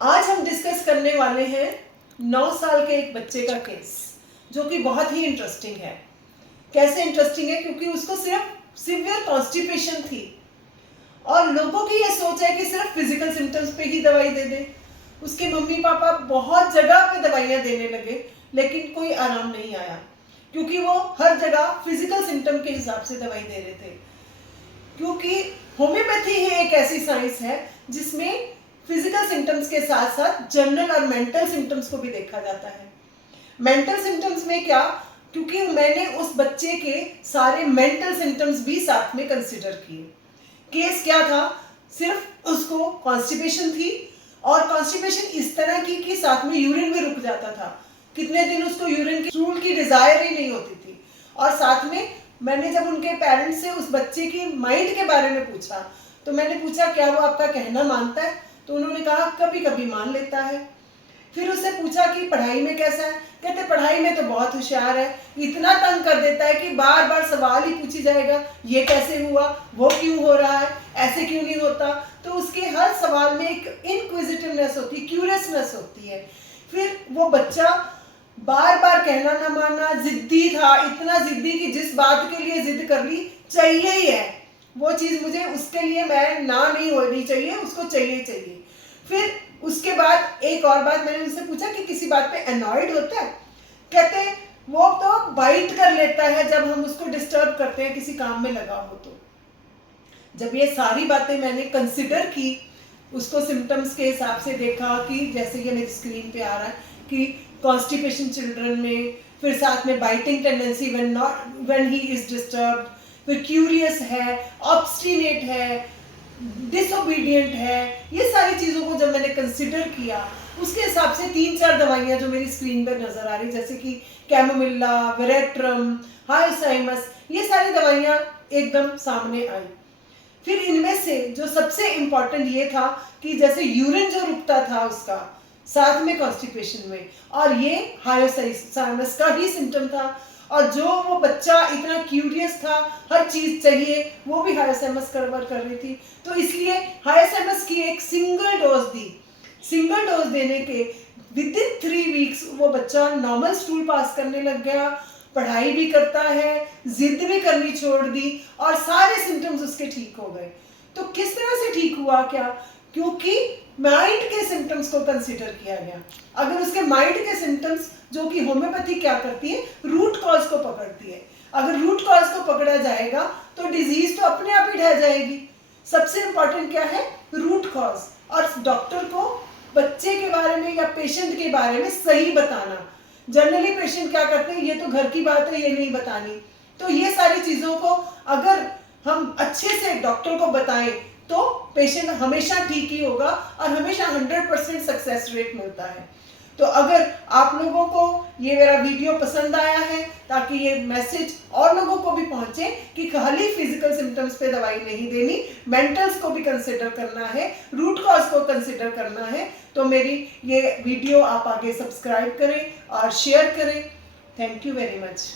आज हम डिस्कस करने वाले हैं 9 साल के एक बच्चे का केस, जो कि बहुत ही इंटरेस्टिंग है। कैसे इंटरेस्टिंग है? क्योंकि उसको सिर्फ सिवियर कॉन्स्टिपेशन थी और लोगों की ये सोच है कि सिर्फ फिजिकल सिम्टम्स पे ही दवाई दे दे। उसके मम्मी पापा बहुत जगह पे दवाइयाँ देने लगे, लेकिन कोई आराम नहीं आया, क्योंकि वो हर जगह फिजिकल सिम्टम के हिसाब से दवाई दे रहे थे। क्योंकि होम्योपैथी ही एक ऐसी साइंस है जिसमें फिजिकल सिम्टम्स के साथ साथ जनरल और मेंटल सिम्टम्स को भी देखा जाता है। मेंटल सिम्टम्स में क्या? क्योंकि मैंने उस बच्चे के सारे मेंटल सिम्टम्स भी साथ में कंसिडर किए। केस क्या था? सिर्फ उसको कॉन्स्टिपेशन थी, और कॉन्स्टिपेशन इस तरह की कि साथ में यूरिन भी रुक जाता था। कितने दिन उसको यूरिन की स्टूल की डिजायर ही नहीं होती थी। और साथ में मैंने जब उनके पेरेंट्स से उस बच्चे की माइंड के बारे में पूछा, तो मैंने पूछा क्या वो आपका कहना मानता है? तो उन्होंने कहा कभी कभी मान लेता है। फिर उससे पूछा कि पढ़ाई में कैसा है? कहते पढ़ाई में तो बहुत होशियार है, इतना तंग कर देता है कि बार बार सवाल ही पूछी जाएगा, ये कैसे हुआ, वो क्यों हो रहा है, ऐसे क्यों नहीं होता। तो उसके हर सवाल में एक इनक्विजिटिवनेस होती है, क्यूरियसनेस होती है। फिर वो बच्चा बार बार कहना ना मानना, जिद्दी था, इतना जिद्दी कि जिस बात के लिए जिद कर ली चाहिए ही है वो चीज़, मुझे उसके लिए मैं ना नहीं होनी चाहिए, उसको चाहिए चाहिए। फिर उसके बाद एक और बात मैंने उनसे पूछा कि किसी बात पे अनॉयड होता है? कहते वो तो बाइट कर लेता है जब हम उसको डिस्टर्ब करते हैं, किसी काम में लगा हो तो। जब ये सारी बातें मैंने कंसिडर की, उसको सिम्टम्स के हिसाब से देखा कि जैसे ये मेरी स्क्रीन पे आ रहा है कि कॉन्स्टिपेशन चिल्ड्रन में, फिर साथ में biting tendency when he is disturbed, फिर क्यूरियस है, ऑब्स्टिनेट है, डिसोबीडियंट है, ये सारी चीज़ों को जब मैंने कंसिडर किया, उसके हिसाब से 3-4 दवाइयाँ जो मेरी स्क्रीन पर नजर आ रही, जैसे कि कैमोमिला, वेरेट्रम, हाइसाइमस, ये सारी दवाइयाँ एकदम सामने आई। फिर इनमें से जो सबसे इम्पोर्टेंट ये था कि जैसे यूरिन जो रुकता था उसका साथ में कॉन्स्टिपेशन में, और ये हायोसाइनस का ही सिम्टम था, और जो वो बच्चा इतना क्यूरियस था, हर चीज चाहिए, वो भी हायोसाइनस कवर कर रही थी। तो इसलिए हायोसाइनस की एक सिंगल डोज दी। सिंगल डोज देने के विद इन 3 वीक्स वो बच्चा नॉर्मल स्टूल पास करने लग गया, पढ़ाई भी करता है, जिद भी करनी छोड़ दी, और सारे सिम्टम्स उसके ठीक हो गए। तो किस तरह से ठीक हुआ? क्या? क्योंकि माइंड के सिम्टम्स को कंसीडर किया गया। अगर उसके माइंड के सिम्टम्स, जो कि होम्योपैथी क्या करती है, रूट कॉज को पकड़ती है, अगर रूट कॉज को पकड़ा जाएगा तो डिजीज तो अपने आप ही ढह जाएगी। सबसे इंपॉर्टेंट क्या है? Root cause. और डॉक्टर को बच्चे के बारे में या पेशेंट के बारे में सही बताना। जनरली पेशेंट क्या करते हैं, ये तो घर की बात है, ये नहीं बतानी। तो ये सारी चीज़ों को अगर हम अच्छे से डॉक्टर को बताएं तो पेशेंट हमेशा ठीक ही होगा, और हमेशा 100% सक्सेस रेट मिलता है। तो अगर आप लोगों को ये मेरा वीडियो पसंद आया है, ताकि ये मैसेज और लोगों को भी पहुंचे कि खाली फिजिकल सिम्टम्स पे दवाई नहीं देनी, मेंटल्स को भी कंसिडर करना है, रूट कॉज को कंसिडर करना है, तो मेरी ये वीडियो आप आगे सब्सक्राइब करें और शेयर करें। Thank you very much.